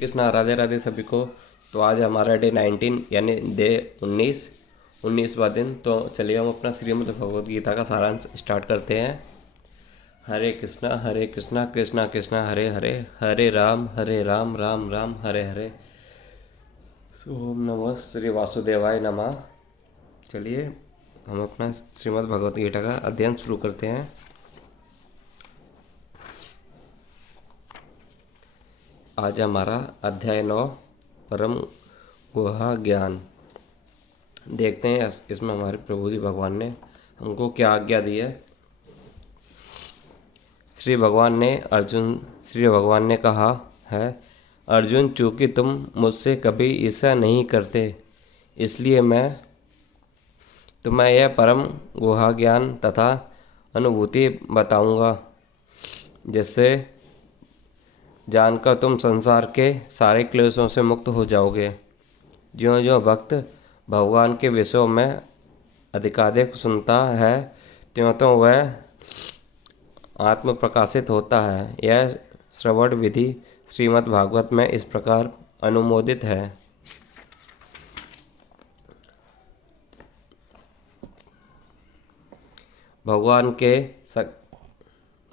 कृष्णा, राधे राधे सभी को। तो आज हमारा डे 19 यानी डे 19वां दिन। तो चलिए हम अपना श्रीमद् भगवद गीता का सारांश स्टार्ट करते हैं। हरे कृष्णा कृष्णा कृष्णा हरे हरे, हरे राम राम राम हरे हरे। ओम नमः श्री वासुदेवाय नमः। चलिए हम अपना श्रीमद् भगवद गीता का अध्ययन शुरू करते हैं। आज हमारा अध्याय 9 परम गुहा ज्ञान। देखते हैं इसमें हमारे प्रभु जी भगवान ने हमको क्या आज्ञा दी है। श्री भगवान ने कहा है, अर्जुन, चूँकि तुम मुझसे कभी ईर्ष्या नहीं करते, इसलिए मैं तुम्हें यह परम गुहा ज्ञान तथा अनुभूति बताऊंगा, जिससे जानकर तुम संसार के सारे क्लेशों से मुक्त हो जाओगे। ज्यों ज्यों भक्त भगवान के विषयों में अधिकाधिक सुनता है, त्यों त्यों वह आत्म प्रकाशित होता है। यह श्रवण विधि श्रीमद् भागवत में इस प्रकार अनुमोदित है। भगवान के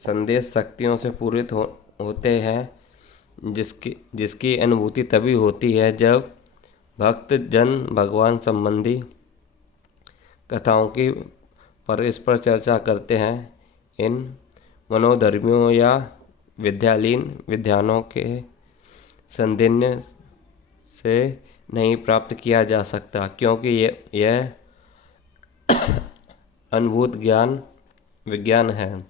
संदेश शक्तियों से पूरित होते हैं, जिसकी अनुभूति तभी होती है जब भक्त जन भगवान संबंधी कथाओं की परस्पर चर्चा करते हैं। इन मनोधर्मियों या विद्यालीन विद्वानों के संदिग्ध से नहीं प्राप्त किया जा सकता, क्योंकि यह अनुभूत विज्ञान है।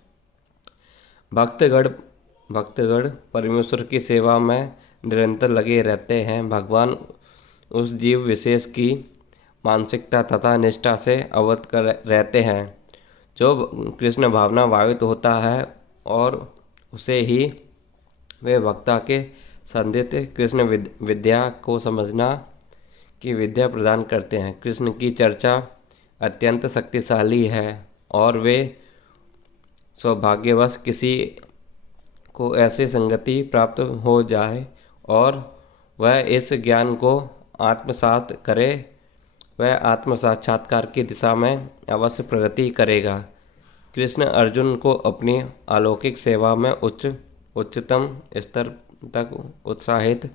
भक्तगण परमेश्वर की सेवा में निरंतर लगे रहते हैं। भगवान उस जीव विशेष की मानसिकता तथा निष्ठा से अवगत कर रहते हैं जो कृष्ण भावना भावित होता है, और उसे ही वे भक्ता के संदित कृष्ण विद्या को समझना की विद्या प्रदान करते हैं। कृष्ण की चर्चा अत्यंत शक्तिशाली है, और वे सौभाग्यवश किसी को ऐसी संगति प्राप्त हो जाए और वह इस ज्ञान को आत्मसात करे, वह आत्म साक्षात्कार की दिशा में अवश्य प्रगति करेगा। कृष्ण अर्जुन को अपनी अलौकिक सेवा में उच्चतम स्तर तक उत्साहित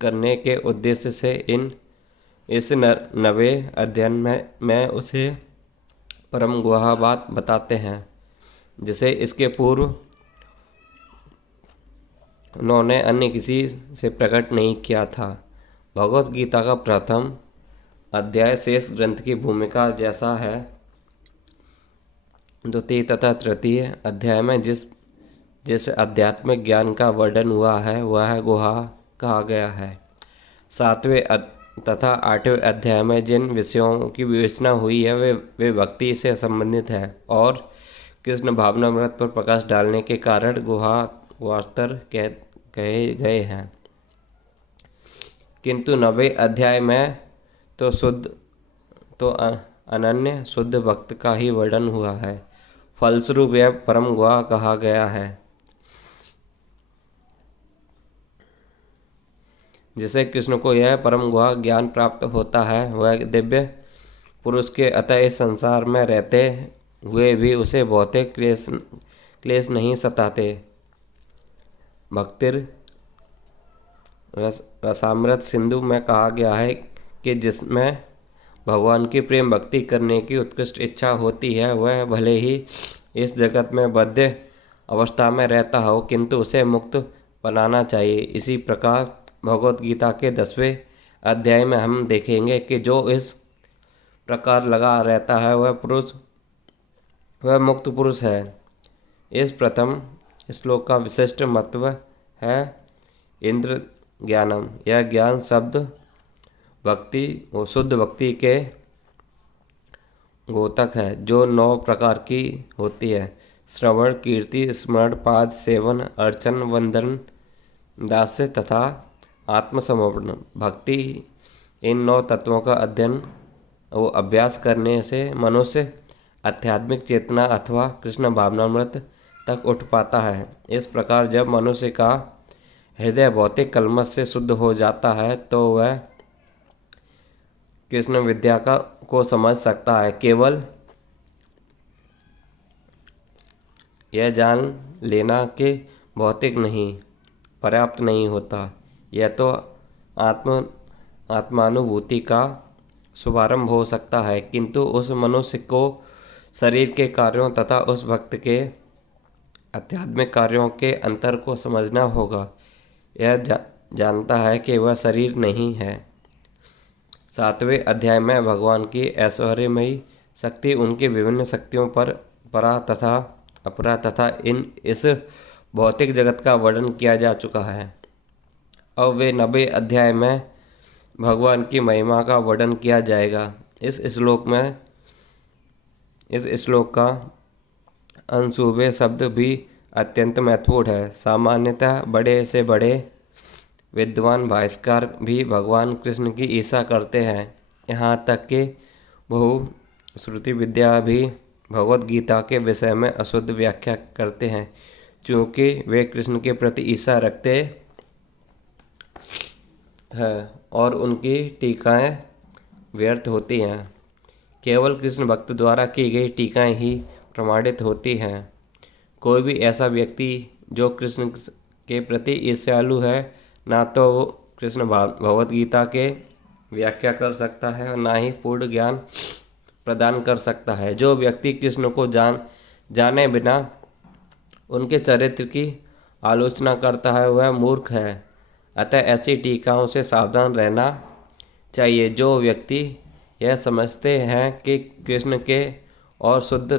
करने के उद्देश्य से इस नवे अध्ययन में उसे परम गुहा बात बताते हैं, जिसे इसके पूर्व उन्होंने अन्य किसी से प्रकट नहीं किया था। भगवत गीता का प्रथम अध्याय शेष ग्रंथ की भूमिका जैसा है। द्वितीय तथा तृतीय अध्याय में जिस आध्यात्मिक ज्ञान का वर्णन हुआ है, वह गुहा कहा गया है। 7वें तथा 8वें अध्याय में जिन विषयों की विवेचना हुई है, वे भक्ति से संबंधित है और कृष्ण भावनामृत पर प्रकाश डालने के कारण गुहास्तर कहे गए हैं। किंतु 9वें अध्याय में तो अनन्य शुद्ध भक्त का ही वर्णन हुआ है। फलस्वरूप यह परम गुहा कहा गया है। जिसे कृष्ण को यह परम गुहा ज्ञान प्राप्त होता है, वह दिव्य पुरुष के अतः इस संसार में रहते हुए भी उसे भौतिक क्लेश नहीं सताते। भक्तिर रसामृत सिंधु में कहा गया है कि जिसमें भगवान की प्रेम भक्ति करने की उत्कृष्ट इच्छा होती है, वह भले ही इस जगत में बद्ध अवस्था में रहता हो, किंतु उसे मुक्त बनाना चाहिए। इसी प्रकार भगवत गीता के 10वें अध्याय में हम देखेंगे कि जो इस प्रकार लगा रहता है, वह मुक्त पुरुष है। इस प्रथम श्लोक का विशिष्ट महत्व है इंद्र ज्ञानम। यह ज्ञान शब्द भक्ति और शुद्ध भक्ति के गोतक है, जो 9 प्रकार की होती है: श्रवण, कीर्ति, स्मरण, पाद सेवन, अर्चन, वंदन, दास्य तथा आत्मसमर्पण। भक्ति इन 9 तत्वों का अध्ययन व अभ्यास करने से मनुष्य आध्यात्मिक चेतना अथवा कृष्ण भावनामृत तक उठ पाता है। इस प्रकार जब मनुष्य का हृदय भौतिक कलमश से शुद्ध हो जाता है तो वह कृष्ण विद्या को समझ सकता है। केवल यह जान लेना कि भौतिक नहीं पर्याप्त नहीं होता। यह तो आत्मानुभूति का शुभारंभ हो सकता है, किंतु उस मनुष्य को शरीर के कार्यों तथा उस भक्त के आध्यात्मिक कार्यों के अंतर को समझना होगा। यह जानता है कि वह शरीर नहीं है। 7वें अध्याय में भगवान की ऐश्वर्यमयी शक्ति, उनकी विभिन्न शक्तियों पर परा तथा अपरा तथा इस भौतिक जगत का वर्णन किया जा चुका है। अब वे 90 अध्याय में भगवान की महिमा का वर्णन किया जाएगा। इस श्लोक का अनसुबे शब्द भी अत्यंत महत्वपूर्ण है। सामान्यतः बड़े से बड़े विद्वान भाष्यकार भी भगवान कृष्ण की ईर्ष्या करते हैं। यहाँ तक कि बहुश्रुति विद्या भी भगवद गीता के विषय में अशुद्ध व्याख्या करते हैं, क्योंकि वे कृष्ण के प्रति ईर्ष्या रखते हैं और उनकी टीकाएं व्यर्थ होती हैं। केवल कृष्ण भक्त द्वारा की गई टीकाएं ही प्रमाणित होती हैं। कोई भी ऐसा व्यक्ति जो कृष्ण के प्रति ईर्ष्यालु है, ना तो वो कृष्ण भगवद गीता के व्याख्या कर सकता है और ना ही पूर्ण ज्ञान प्रदान कर सकता है। जो व्यक्ति कृष्ण को जाने बिना उनके चरित्र की आलोचना करता है वह मूर्ख है। अतः ऐसी टीकाओं से सावधान रहना चाहिए। जो व्यक्ति यह समझते हैं कि कृष्ण के और शुद्ध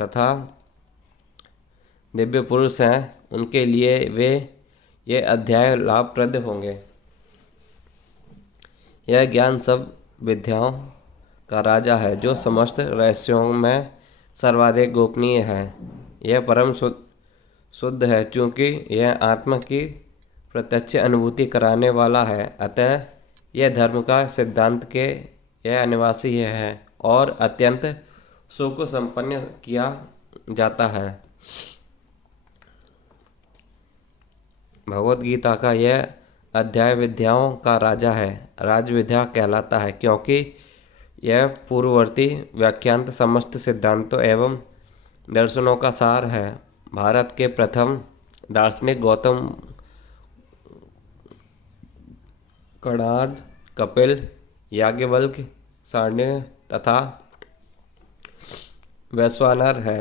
तथा दिव्य पुरुष हैं, उनके लिए ये अध्याय लाभप्रद होंगे। यह ज्ञान सब विद्याओं का राजा है, जो समस्त रहस्यों में सर्वाधिक गोपनीय है। यह परम शुद्ध है, क्योंकि यह आत्मा की प्रत्यक्ष अनुभूति कराने वाला है। अतः यह धर्म का सिद्धांत के यह अनिवासी है और अत्यंत सुख संपन्न किया जाता है। भगवद गीता का यह अध्याय विद्याओं का राजा है, राजविद्या कहलाता है, क्योंकि यह पूर्ववर्ती व्याख्यांत समस्त सिद्धांतों एवं दर्शनों का सार है। भारत के प्रथम दार्शनिक गौतम, कणाद, कपिल, याज्ञवल्क्य, सारण्य तथा वैश्वानर है।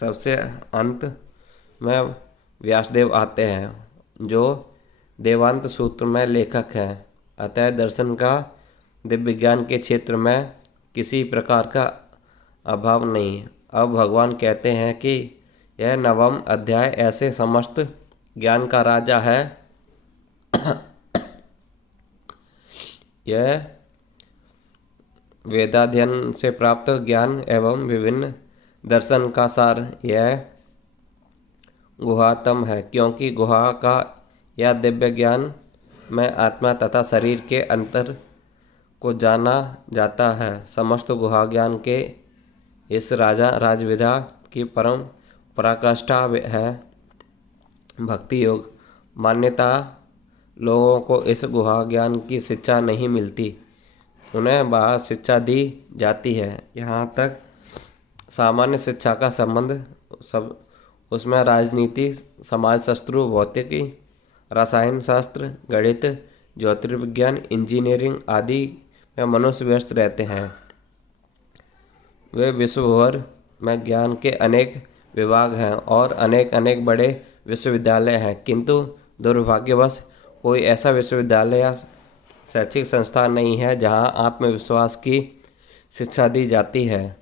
सबसे अंत में व्यासदेव आते हैं, जो देवांत सूत्र में लेखक हैं। अतः दर्शन का दिव्य ज्ञान के क्षेत्र में किसी प्रकार का अभाव नहीं। अब भगवान कहते हैं कि यह 9वां अध्याय ऐसे समस्त ज्ञान का राजा है। यह वेदाध्ययन से प्राप्त ज्ञान एवं विभिन्न दर्शन का सार यह गुहातम है, क्योंकि गुहा का यह दिव्य ज्ञान में आत्मा तथा शरीर के अंतर को जाना जाता है। समस्त गुहा ज्ञान के इस राजविद्या की परम पराकाष्ठा है भक्ति योग। मान्यता लोगों को इस गुहा ज्ञान की शिक्षा नहीं मिलती, उन्हें बाह्य शिक्षा दी जाती है। यहाँ तक सामान्य शिक्षा का संबंध सब उसमें राजनीति, समाजशास्त्र, भौतिकी, रसायन शास्त्र, गणित, ज्योतिर्विज्ञान, इंजीनियरिंग आदि में मनुष्य व्यस्त रहते हैं। वे विश्व भर में ज्ञान के अनेक विभाग हैं और अनेक बड़े विश्वविद्यालय हैं, किंतु दुर्भाग्यवश कोई ऐसा विश्वविद्यालय या शैक्षिक संस्थान नहीं है जहां आत्मविश्वास की शिक्षा दी जाती है।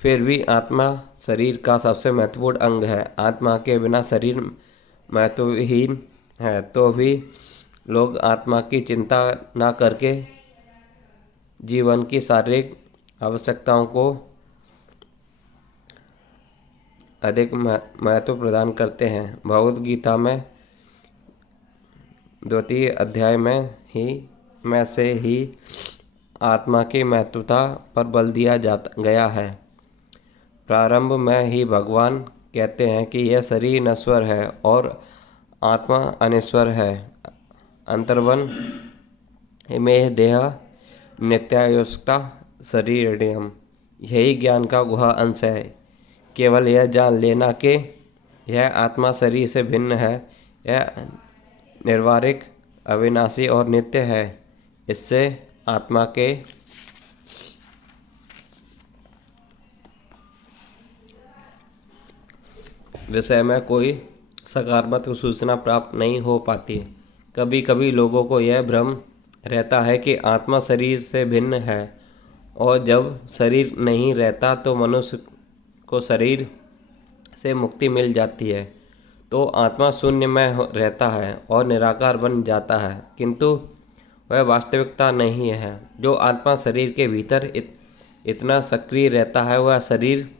फिर भी आत्मा शरीर का सबसे महत्वपूर्ण अंग है। आत्मा के बिना शरीर महत्वहीन है, तो भी लोग आत्मा की चिंता न करके जीवन की शारीरिक आवश्यकताओं को अधिक महत्व प्रदान करते हैं। भगवद गीता में 2 अध्याय में से ही आत्मा की महत्वता पर बल दिया गया है। प्रारंभ में ही भगवान कहते हैं कि यह शरीर नश्वर है और आत्मा अनश्वर है। अंतर्वन में देह नित्यायुक्ता शरीरम, यही ज्ञान का गुहा अंश है। केवल यह जान लेना कि यह आत्मा शरीर से भिन्न है, यह निर्वारिक, अविनाशी और नित्य है। इससे आत्मा के विषय में कोई सकारात्मक सूचना प्राप्त नहीं हो पाती। कभी कभी लोगों को यह भ्रम रहता है कि आत्मा शरीर से भिन्न है, और जब शरीर नहीं रहता तो मनुष्य को शरीर से मुक्ति मिल जाती है, तो आत्मा शून्य में रहता है और निराकार बन जाता है। किंतु वह वास्तविकता नहीं है। जो आत्मा शरीर के भीतर इतना सक्रिय रहता है, वह शरीर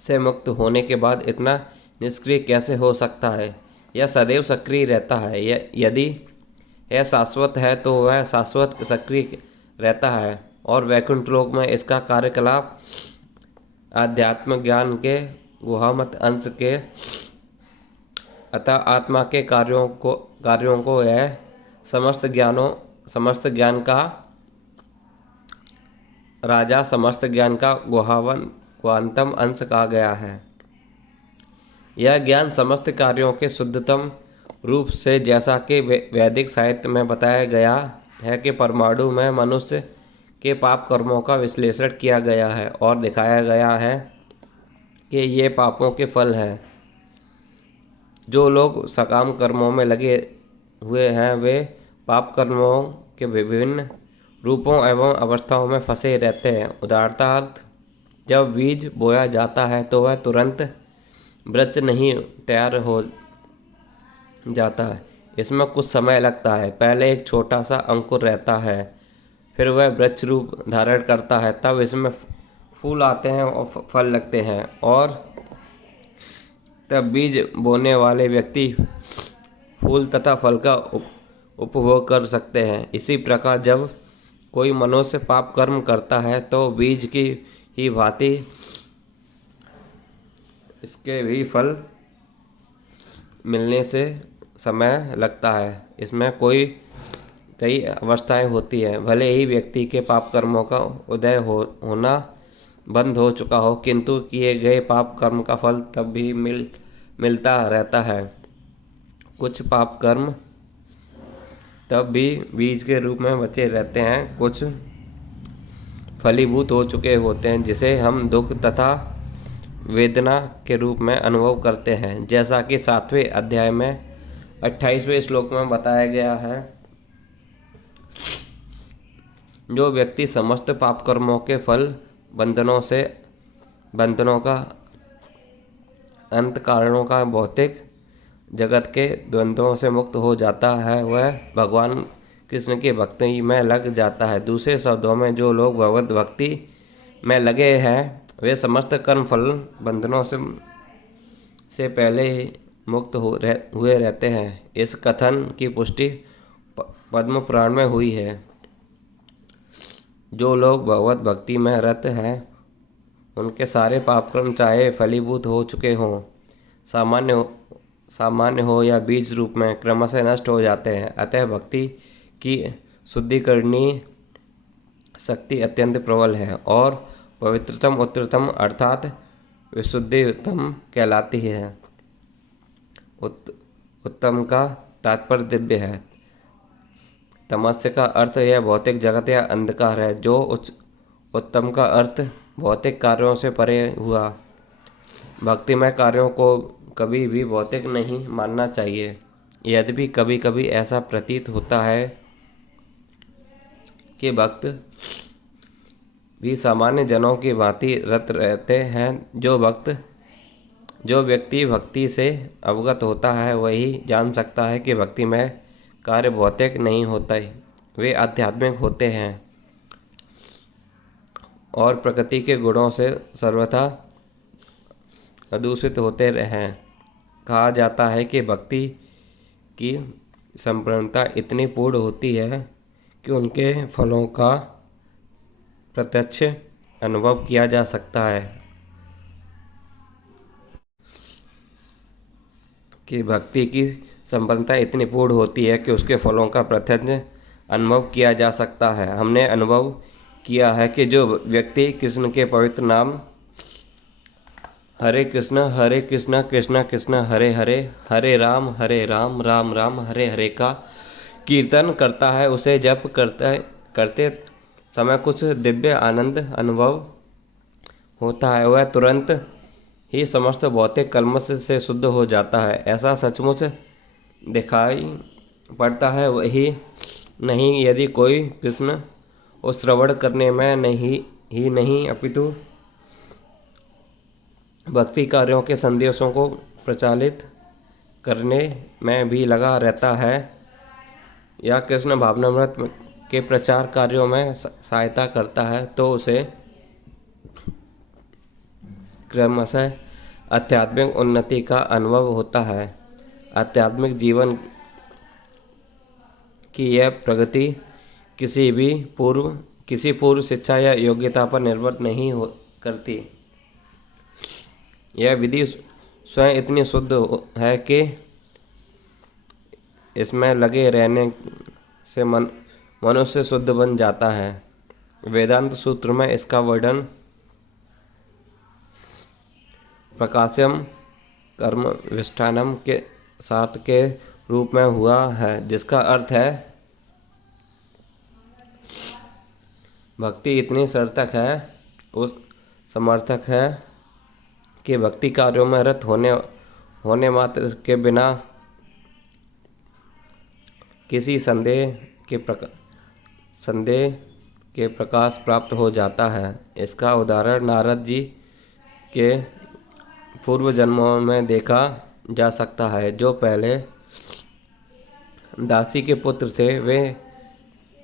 से मुक्त होने के बाद इतना निष्क्रिय कैसे हो सकता है? यह सदैव सक्रिय रहता है। यदि यह शाश्वत है तो वह शाश्वत सक्रिय रहता है, और वैकुंठ लोक में इसका कार्यकलाप आध्यात्म ज्ञान के गुहामत अंश के अतः आत्मा के कार्यों को यह समस्त ज्ञान का राजा, समस्त ज्ञान का गुहांतम अंश कहा गया है। यह ज्ञान समस्त कार्यों के शुद्धतम रूप से, जैसा कि वैदिक साहित्य में बताया गया है कि परमाणु में मनुष्य के पाप कर्मों का विश्लेषण किया गया है और दिखाया गया है कि ये पापों के फल हैं। जो लोग सकाम कर्मों में लगे हुए हैं वे पाप कर्मों के विभिन्न रूपों एवं अवस्थाओं में फंसे रहते हैं। उदाहरणार्थ, जब बीज बोया जाता है तो वह तुरंत वृक्ष नहीं तैयार हो जाता है। इसमें कुछ समय लगता है। पहले एक छोटा सा अंकुर रहता है, फिर वह वृक्ष रूप धारण करता है, तब इसमें फूल आते हैं और फल लगते हैं, और तब बीज बोने वाले व्यक्ति फूल तथा फल का उपभोग कर सकते हैं। इसी प्रकार जब कोई मनुष्य पाप कर्म करता है तो बीज की ही भांति इसके भी फल मिलने से समय लगता है। इसमें कई अवस्थाएं होती हैं। भले ही व्यक्ति के पाप कर्मों का उदय होना बंद हो चुका हो, किंतु किए गए पाप कर्म का फल तब भी मिलता रहता है। कुछ पाप कर्म तब भी बीज के रूप में बचे रहते हैं, कुछ फलीभूत हो चुके होते हैं, जिसे हम दुख तथा वेदना के रूप में अनुभव करते हैं। जैसा कि 7वें अध्याय में 28वें श्लोक में बताया गया है, जो व्यक्ति समस्त पाप कर्मों के फल बंधनों का अंत कारणों का भौतिक जगत के द्वंद्वों से मुक्त हो जाता है, वह भगवान कृष्ण की भक्ति में लग जाता है। दूसरे शब्दों में, जो लोग भगवत भक्ति में लगे हैं वे समस्त कर्म फल बंधनों से पहले ही मुक्त हुए रहते हैं। इस कथन की पुष्टि पद्म पुराण में हुई है। जो लोग भगवत भक्ति में रत हैं उनके सारे पाप कर्म चाहे फलीभूत हो चुके हों, सामान्य हो या बीज रूप में, क्रमशः नष्ट हो जाते हैं। अतः भक्ति की शुद्धिकरणी शक्ति अत्यंत प्रबल है और पवित्रतम उत्तरतम अर्थात विशुद्धितम कहलाती है। उत्तम का तात्पर्य दिव्य है। तमस्य का अर्थ यह भौतिक जगत या अंधकार है। जो उत्तम का अर्थ भौतिक कार्यों से परे हुआ। भक्तिमय कार्यों को कभी भी भौतिक नहीं मानना चाहिए। यद्यपि कभी कभी ऐसा प्रतीत होता है कि भक्त भी सामान्य जनों की भांति रत रहते हैं। जो व्यक्ति भक्ति से अवगत होता है वही जान सकता है कि भक्ति में कार्य भौतिक नहीं होता, वे आध्यात्मिक होते हैं और प्रकृति के गुणों से सर्वथा अदूषित होते हैं। कहा जाता है कि भक्ति की संपूर्णता इतनी पूर्ण होती है कि उनके फलों का प्रत्यक्ष अनुभव किया जा सकता है। कि भक्ति की संपन्नता इतनी पूर्ण होती है कि उसके फलों का प्रत्यक्ष अनुभव किया जा सकता है। हमने अनुभव किया है कि जो व्यक्ति कृष्ण के पवित्र नाम हरे कृष्ण कृष्ण कृष्ण हरे हरे, हरे राम राम राम हरे हरे का कीर्तन करता है, उसे जप करते समय कुछ दिव्य आनंद अनुभव होता है। वह तुरंत ही समस्त भौतिक कल्मश से शुद्ध हो जाता है। ऐसा सचमुच दिखाई पड़ता है वही नहीं यदि कोई कृष्ण को श्रवण करने में नहीं अपितु भक्ति कार्यों के संदेशों को प्रचारित करने में भी लगा रहता है या कृष्ण भावनामृत के प्रचार कार्यों में सहायता करता है, तो उसे क्रमशः आध्यात्मिक उन्नति का अनुभव होता है। आध्यात्मिक जीवन की यह प्रगति किसी पूर्व शिक्षा या योग्यता पर निर्भर नहीं करती। यह विधि स्वयं इतनी शुद्ध है कि इसमें लगे रहने से मनुष्य शुद्ध बन जाता है। वेदांत सूत्र में इसका वर्णन प्रकाश्यम कर्म विष्ठानम के साथ के रूप में हुआ है, जिसका अर्थ है भक्ति इतनी समर्थक है कि भक्ति कार्यों में रत होने मात्र के बिना किसी संदेह के प्रकाश प्राप्त हो जाता है। इसका उदाहरण नारद जी के पूर्व जन्मों में देखा जा सकता है। जो पहले दासी के पुत्र थे,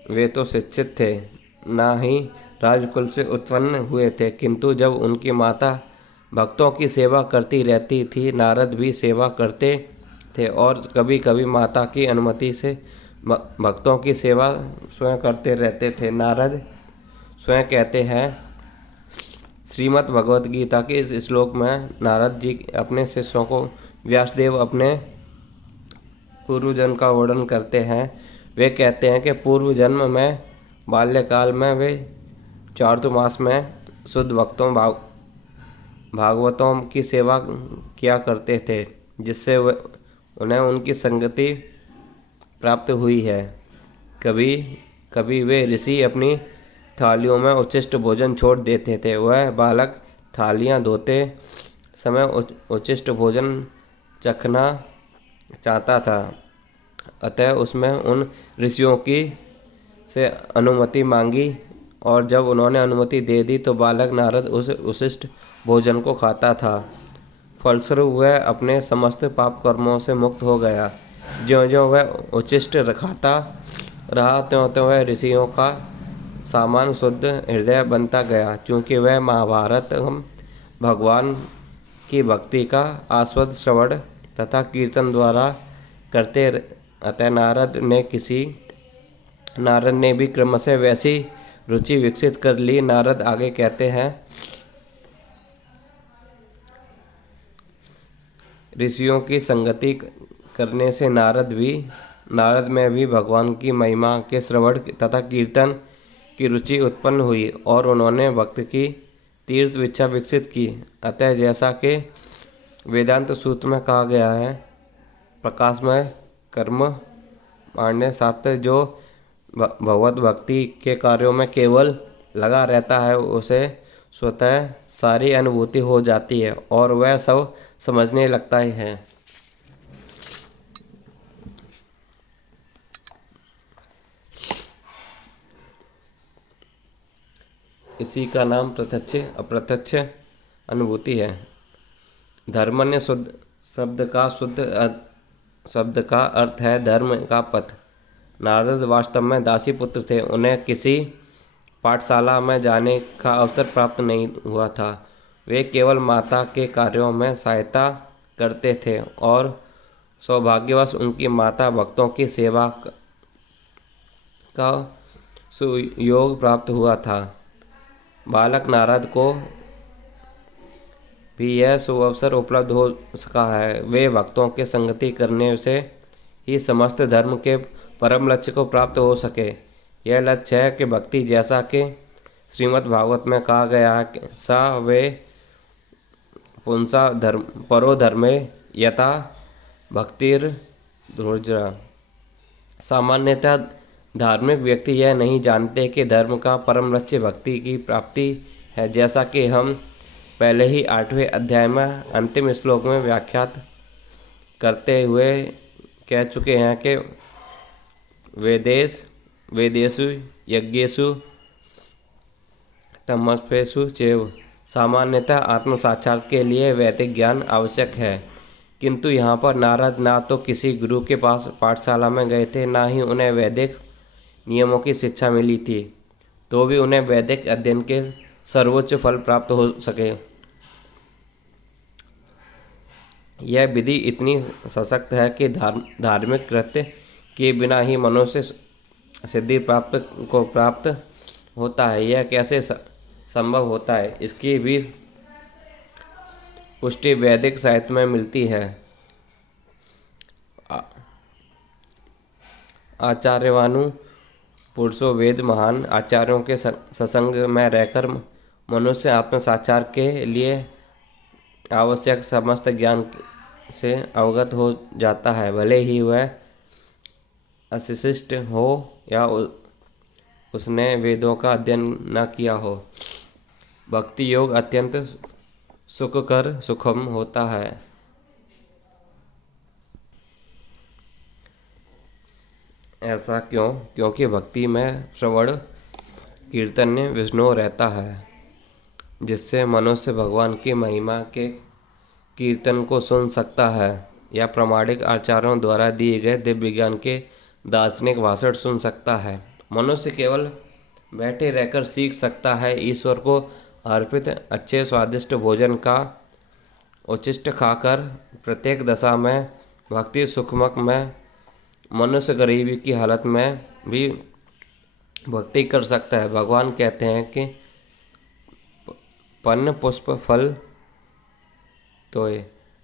वे तो शिक्षित थे, ना ही राजकुल से उत्पन्न हुए थे, किंतु जब उनकी माता भक्तों की सेवा करती रहती थी, नारद भी सेवा करते थे और कभी कभी माता की अनुमति से भक्तों की सेवा स्वयं करते रहते थे। नारद स्वयं कहते हैं, श्रीमद् भगवद गीता के इस श्लोक में नारद जी अपने शिष्यों को व्यासदेव अपने पूर्व जन्म का वर्णन करते हैं। वे कहते हैं कि पूर्व जन्म में बाल्यकाल में वे चातुर्मास में शुद्ध भक्तों भागवतों की सेवा किया करते थे, जिससे उन्हें उनकी संगति प्राप्त हुई है। कभी कभी वे ऋषि अपनी थालियों में उच्छिष्ट भोजन छोड़ देते थे। वह बालक थालियां धोते समय उच्छिष्ट भोजन चखना चाहता था, अतः उसमें उन ऋषियों से अनुमति मांगी और जब उन्होंने अनुमति दे दी तो बालक नारद उस उच्छिष्ट भोजन को खाता था। फलस्वरूप वह अपने समस्त पाप कर्मों से मुक्त हो गया। ज्यों ज्यों वह उच्छिष्ट खाता रहा, त्यों त्यों वह ऋषियों का सामान शुद्ध हृदय बनता गया। चूँकि वह महाभारत भगवान की भक्ति का आस्वाद श्रवण तथा कीर्तन द्वारा करते, अतः नारद ने भी क्रमशः वैसी रुचि विकसित कर ली। नारद आगे कहते हैं, ऋषियों की संगति करने से नारद में भी भगवान की महिमा के श्रवण तथा कीर्तन की रुचि उत्पन्न हुई और उन्होंने भक्त की तीव्र इच्छा विकसित की। अतः जैसा कि वेदांत सूत्र में कहा गया है, प्रकाशमय कर्म मान्य सात्य जो भगवत भक्ति के कार्यों में केवल लगा रहता है, उसे स्वतः सारी अनुभूति हो जाती है और वह सब समझने लगता है। इसी का नाम प्रत्यक्ष अप्रत्यक्ष अनुभूति है। धर्मन्य शब्द का अर्थ है धर्म का पथ। नारद वास्तव में दासी पुत्र थे। उन्हें किसी पाठशाला में जाने का अवसर प्राप्त नहीं हुआ था। वे केवल माता के कार्यों में सहायता करते थे और सौभाग्यवश उनकी माता भक्तों की सेवा का सुयोग प्राप्त हुआ था। बालक नारद को भी यह शुभ अवसर उपलब्ध हो सका है। वे भक्तों के संगति करने से ही समस्त धर्म के परम लक्ष्य को प्राप्त हो सके। यह लक्ष्य है कि भक्ति, जैसा कि श्रीमद् भागवत में कहा गया है, सा वे पुंसा धर्म परो धर्मे यथा भक्तिर ध्रुजा। सामान्यतः धार्मिक व्यक्ति यह नहीं जानते कि धर्म का परम लक्ष्य भक्ति की प्राप्ति है, जैसा कि हम पहले ही 8वें अध्याय में अंतिम श्लोक में व्याख्यात करते हुए कह चुके हैं कि वेदेषु यज्ञेषु तमस्पेषु चैव। सामान्यतः आत्म साक्षात्कार के लिए वैदिक ज्ञान आवश्यक है, किंतु यहाँ पर नारद ना तो किसी गुरु के पास पाठशाला में गए थे, ना ही उन्हें वैदिक नियमों की शिक्षा मिली थी, तो भी उन्हें वैदिक अध्ययन के सर्वोच्च फल प्राप्त हो सके। यह विधि इतनी सशक्त है कि धार्मिक कृत्य के बिना ही मनुष्य सिद्धि प्राप्त होता है। यह कैसे संभव होता है, इसकी भी पुष्टि वैदिक साहित्य में मिलती है। आचार्यवानु पुरुषो वेद। महान आचार्यों के सत्संग में रहकर मनुष्य आत्म साक्षात्कार के लिए आवश्यक समस्त ज्ञान से अवगत हो जाता है, भले ही वह अशिष्ट हो या उसने वेदों का अध्ययन न किया हो। भक्ति योग अत्यंत सुखकर सुखम होता है। ऐसा क्यों? क्योंकि भक्ति में श्रवण कीर्तन विष्णु रहता है, जिससे मनुष्य भगवान की महिमा के कीर्तन को सुन सकता है या प्रामाणिक आचार्यों द्वारा दिए गए दिव्य ज्ञान के दार्शनिक भाषण सुन सकता है। मनुष्य केवल बैठे रहकर सीख सकता है। ईश्वर को अर्पित अच्छे स्वादिष्ट भोजन का उच्छिष्ट खाकर प्रत्येक दशा में भक्ति सुखमक में मनुष्य गरीबी की हालत में भी भक्ति कर सकता है। भगवान कहते हैं कि पन्न पुष्प फल तो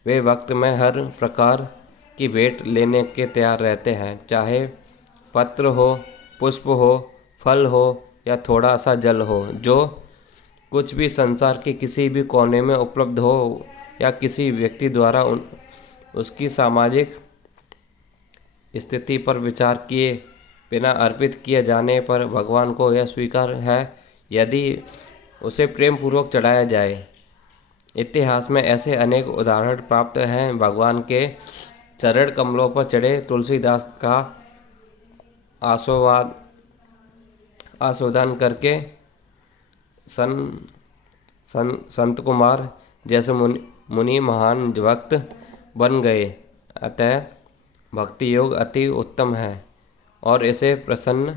वे वक्त में हर प्रकार की भेंट लेने के तैयार रहते हैं, चाहे पत्र हो, पुष्प हो, फल हो या थोड़ा सा जल हो। जो कुछ भी संसार के किसी भी कोने में उपलब्ध हो या किसी व्यक्ति द्वारा उसकी सामाजिक स्थिति पर विचार किए बिना अर्पित किए जाने पर भगवान को यह स्वीकार है, यदि उसे प्रेम पूर्वक चढ़ाया जाए। इतिहास में ऐसे अनेक उदाहरण प्राप्त हैं। भगवान के चरण कमलों पर चढ़े तुलसीदास का आस्वादन करके संत कुमार जैसे मुनि महान भक्त बन गए। अतः भक्ति योग अति उत्तम है और इसे प्रसन्न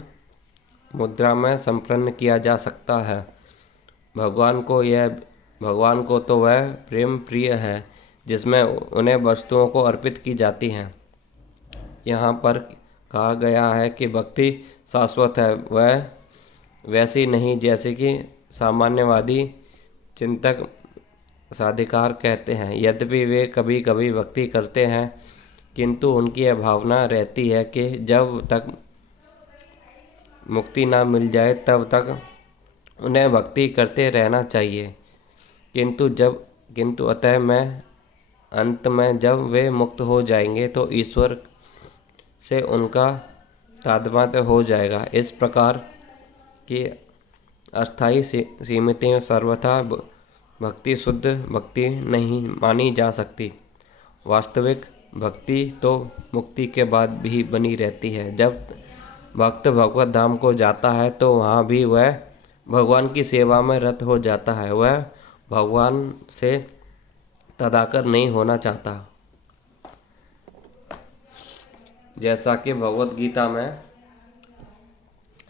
मुद्रा में संपन्न किया जा सकता है। भगवान को तो वह प्रेम प्रिय है जिसमें उन्हें वस्तुओं को अर्पित की जाती हैं। यहाँ पर कहा गया है कि भक्ति शाश्वत है, वह वैसी नहीं जैसे कि सामान्यवादी चिंतक साधिकार कहते हैं। यद्यपि वे कभी कभी भक्ति करते हैं, किंतु उनकी यह भावना रहती है कि जब तक मुक्ति ना मिल जाए तब तक उन्हें भक्ति करते रहना चाहिए। किंतु अतः में अंत में जब वे मुक्त हो जाएंगे तो ईश्वर से उनका तादात्म्य हो जाएगा। इस प्रकार की अस्थायी सीमितें सर्वथा भक्ति शुद्ध भक्ति नहीं मानी जा सकती। वास्तविक भक्ति तो मुक्ति के बाद भी बनी रहती है। जब भक्त भगवत धाम को जाता है तो वहाँ भी वह भगवान की सेवा में रत हो जाता है। वह भगवान से तदाकर नहीं होना चाहता। जैसा कि भगवत गीता में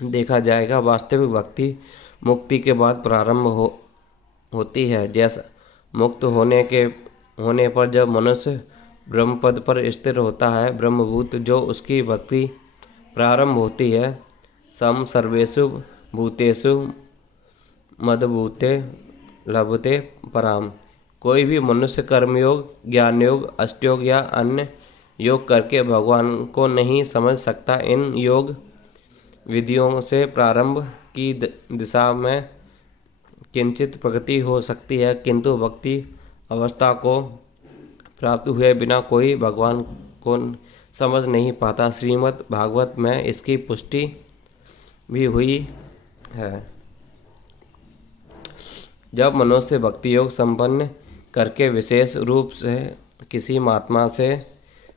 देखा जाएगा, वास्तविक भक्ति मुक्ति के बाद प्रारंभ होती है। जैसा मुक्त होने पर जब मनुष्य ब्रह्मपद पर स्थिर होता है, ब्रह्मभूत जो उसकी भक्ति प्रारंभ होती है। सम सर्वेषु भूतेषु मदभूते लभते पराम। कोई भी मनुष्य कर्मयोग, ज्ञान योग, अष्टयोग या अन्य योग करके भगवान को नहीं समझ सकता। इन योग विधियों से प्रारंभ की दिशा में किंचित प्रगति हो सकती है, किंतु भक्ति अवस्था को प्राप्त हुए बिना कोई भगवान को समझ नहीं पाता। श्रीमद् भागवत में इसकी पुष्टि भी हुई है। जब मनुष्य भक्ति योग संपन्न करके विशेष रूप से किसी महात्मा से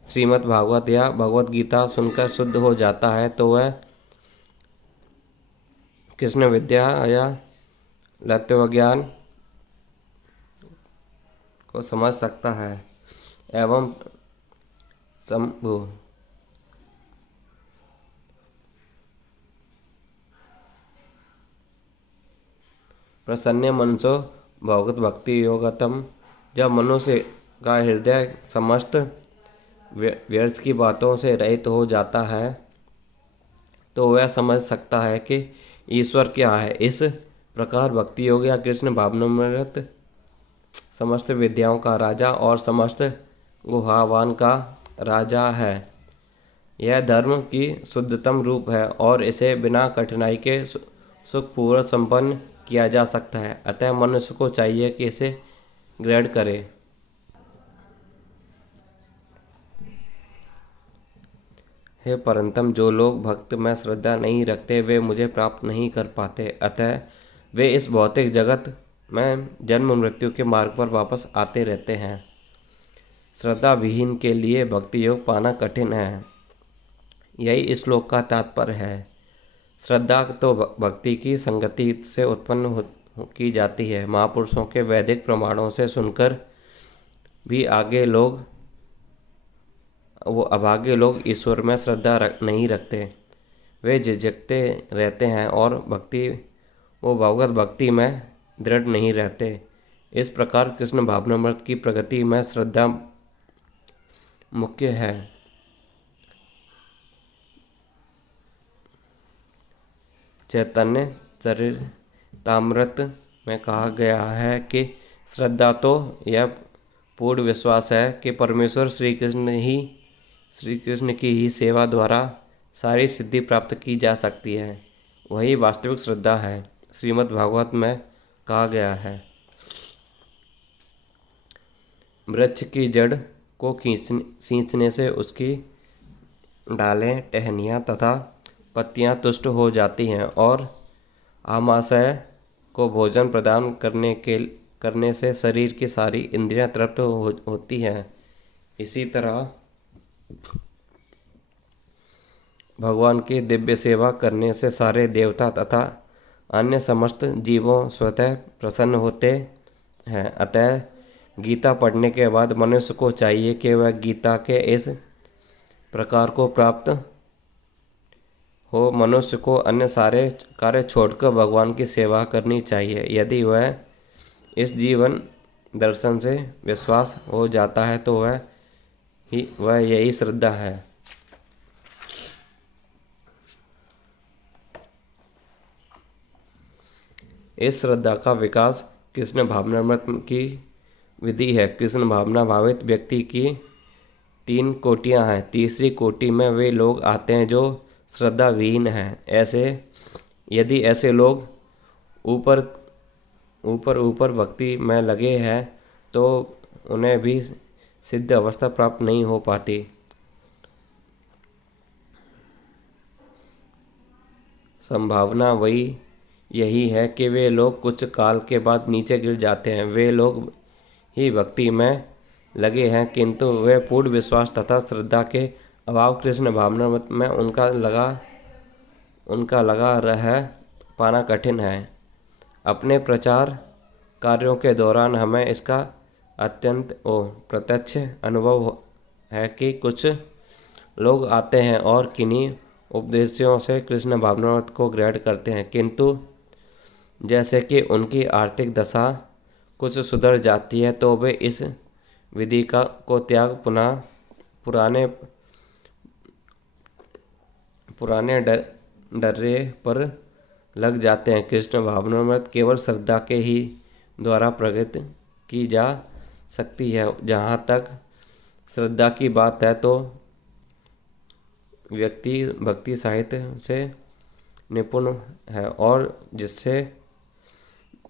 श्रीमद् भागवत या भगवत गीता सुनकर शुद्ध हो जाता है, तो वह कृष्ण विद्या या तत्व ज्ञान को समझ सकता है एवं संभु प्रसन्न मनसो भगवत भक्ति योगतम। जब मनुष्य का हृदय समस्त व्यर्थ की बातों से रहित हो जाता है, तो वह समझ सकता है कि ईश्वर क्या है। इस प्रकार भक्ति योग या कृष्ण भावनामृत समस्त विद्याओं का राजा और समस्त गुहावान का राजा है। यह धर्म की शुद्धतम रूप है और इसे बिना कठिनाई के सुखपूर्वक संपन्न किया जा सकता है। अतः मनुष्य को चाहिए कि इसे ग्रहण करे। हे परंतम, जो लोग भक्त में श्रद्धा नहीं रखते वे मुझे प्राप्त नहीं कर पाते, अतः वे इस भौतिक जगत में जन्म मृत्यु के मार्ग पर वापस आते रहते हैं। श्रद्धा विहीन के लिए भक्ति योग पाना कठिन है, यही इस श्लोक का तात्पर्य है। श्रद्धा तो भक्ति की संगति से उत्पन्न की जाती है। महापुरुषों के वैदिक प्रमाणों से सुनकर भी अभागे लोग ईश्वर में श्रद्धा नहीं रखते। वे झिझकते रहते हैं और भगवत भक्ति में दृढ़ नहीं रहते। इस प्रकार कृष्ण भावनामृत की प्रगति में श्रद्धा मुख्य है। चैतन्य चरितामृत में कहा गया है कि श्रद्धा तो यह पूर्ण विश्वास है कि परमेश्वर श्री कृष्ण की ही सेवा द्वारा सारी सिद्धि प्राप्त की जा सकती है। वही वास्तविक श्रद्धा है। श्रीमद् भागवत में कहा गया है, वृक्ष की जड़ को खींचने से उसकी डालें, टहनियाँ तथा पत्तियाँ तुष्ट हो जाती हैं और आमाशय को भोजन प्रदान करने से शरीर की सारी इंद्रियां तृप्त होती हैं। इसी तरह भगवान की दिव्य सेवा करने से सारे देवता तथा अन्य समस्त जीवों स्वतः प्रसन्न होते हैं। अतः गीता पढ़ने के बाद मनुष्य को चाहिए कि वह गीता के इस प्रकार को प्राप्त हो। मनुष्य को अन्य सारे कार्य छोड़कर भगवान की सेवा करनी चाहिए। यदि वह इस जीवन दर्शन से विश्वास हो जाता है तो वह यही श्रद्धा है। इस श्रद्धा का विकास कृष्ण भावनामृत की विधि है। कृष्ण भावना भावित व्यक्ति की 3 कोटियां हैं। तीसरी कोटि में वे लोग आते हैं जो श्रद्धा विहीन हैं। यदि ऐसे लोग ऊपर भक्ति में लगे हैं तो उन्हें भी सिद्ध अवस्था प्राप्त नहीं हो पाती। संभावना यही है कि वे लोग कुछ काल के बाद नीचे गिर जाते हैं। वे लोग ही भक्ति में लगे हैं, किंतु वे पूर्ण विश्वास तथा श्रद्धा के अभाव कृष्ण भावनामृत में उनका लगा रह पाना कठिन है। अपने प्रचार कार्यों के दौरान हमें इसका अत्यंत प्रत्यक्ष अनुभव है कि कुछ लोग आते हैं और किन्हीं उपदेशों से कृष्ण भावनामृत को ग्रहण करते हैं, किंतु जैसे कि उनकी आर्थिक दशा कुछ सुधर जाती है तो वे इस विधि को त्याग पुनः पुराने डर्रे पर लग जाते हैं। कृष्ण भावनामृत केवल श्रद्धा के ही द्वारा प्रगट की जा सकती है। जहाँ तक श्रद्धा की बात है तो व्यक्ति भक्ति साहित्य से निपुण है और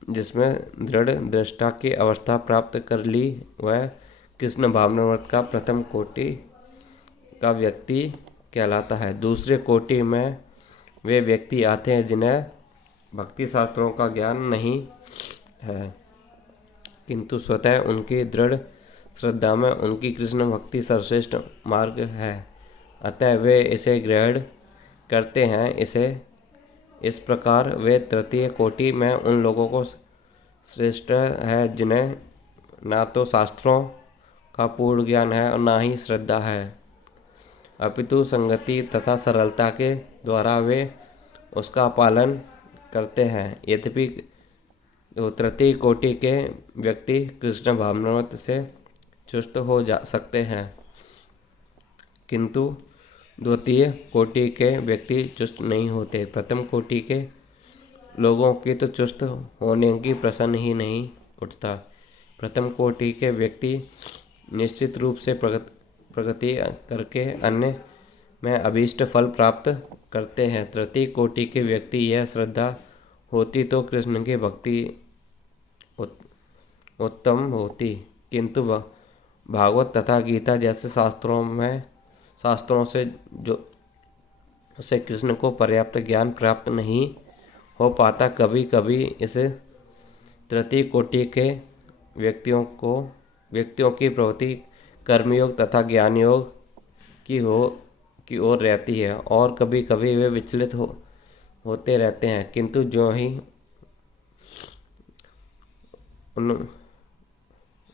जिसमें दृढ़ दृष्टा की अवस्था प्राप्त कर ली, वह कृष्ण भावनामृत का प्रथम कोटि का व्यक्ति कहलाता है। दूसरे कोटि में वे व्यक्ति आते हैं जिन्हें भक्ति शास्त्रों का ज्ञान नहीं है, किंतु स्वतः उनकी दृढ़ श्रद्धा में उनकी कृष्ण भक्ति सर्वश्रेष्ठ मार्ग है, अतः वे इसे ग्रहण करते हैं। इस प्रकार वे तृतीय कोटि में उन लोगों को श्रेष्ठ है जिन्हें ना तो शास्त्रों का पूर्ण ज्ञान है और ना ही श्रद्धा है, अपितु संगति तथा सरलता के द्वारा वे उसका पालन करते हैं। यद्यपि तृतीय कोटि के व्यक्ति कृष्ण भावनामृत से चुष्ट हो जा सकते हैं, किंतु द्वितीय कोटि के व्यक्ति चुष्ट नहीं होते। प्रथम कोटि के लोगों की तो चुष्ट होने की प्रश्न ही नहीं उठता। प्रथम कोटि के व्यक्ति निश्चित रूप से प्रगति करके अन्य में अभीष्ट फल प्राप्त करते हैं। तृतीय कोटि के व्यक्ति यह श्रद्धा होती तो कृष्ण की भक्ति उत्तम होती, किंतु भागवत तथा गीता जैसे शास्त्रों से जो उसे कृष्ण को पर्याप्त ज्ञान प्राप्त नहीं हो पाता। कभी कभी इस तृतीय कोटि के व्यक्तियों की प्रवृत्ति कर्मयोग तथा ज्ञान योग की ओर रहती है और कभी कभी वे विचलित होते रहते हैं, किंतु जो ही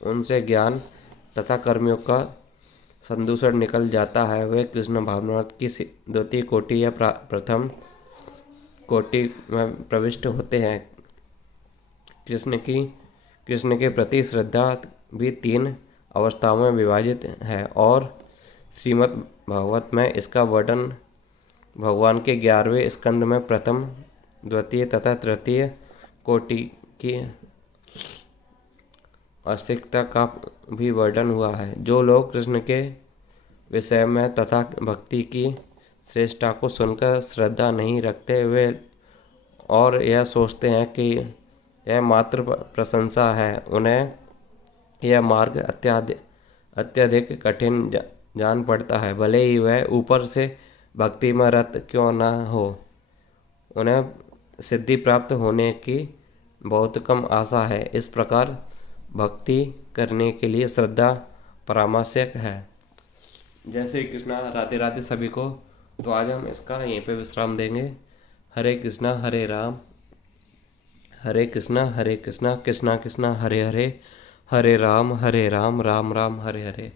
उनसे ज्ञान तथा कर्मयोग का संदूषण निकल जाता है, वे कृष्ण भावनामृत की द्वितीय कोटि या प्रथम कोटि में प्रविष्ट होते हैं। कृष्ण के प्रति श्रद्धा भी 3 अवस्थाओं में विभाजित है और श्रीमद् भागवत में इसका वर्णन भगवान के 11वें स्कंद में प्रथम, द्वितीय तथा तृतीय कोटि की अस्तिकता का भी वर्णन हुआ है। जो लोग कृष्ण के विषय में तथा भक्ति की श्रेष्ठता को सुनकर श्रद्धा नहीं रखते, वे और यह सोचते हैं कि यह मात्र प्रशंसा है, उन्हें यह मार्ग अत्यधिक कठिन जान पड़ता है। भले ही वह ऊपर से भक्ति में रत क्यों न हो, उन्हें सिद्धि प्राप्त होने की बहुत कम आशा है। इस प्रकार भक्ति करने के लिए श्रद्धा परावश्यक है। जय श्री कृष्णा, राधे राधे सभी को। तो आज हम इसका यहीं पे विश्राम देंगे। हरे कृष्णा हरे राम, हरे कृष्णा कृष्णा कृष्णा हरे हरे, हरे राम राम राम हरे हरे।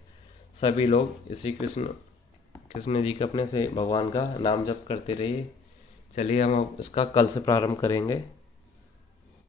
सभी लोग इसी कृष्ण जी के अपने से भगवान का नाम जप करते रहिए। चलिए हम इसका कल से प्रारंभ करेंगे।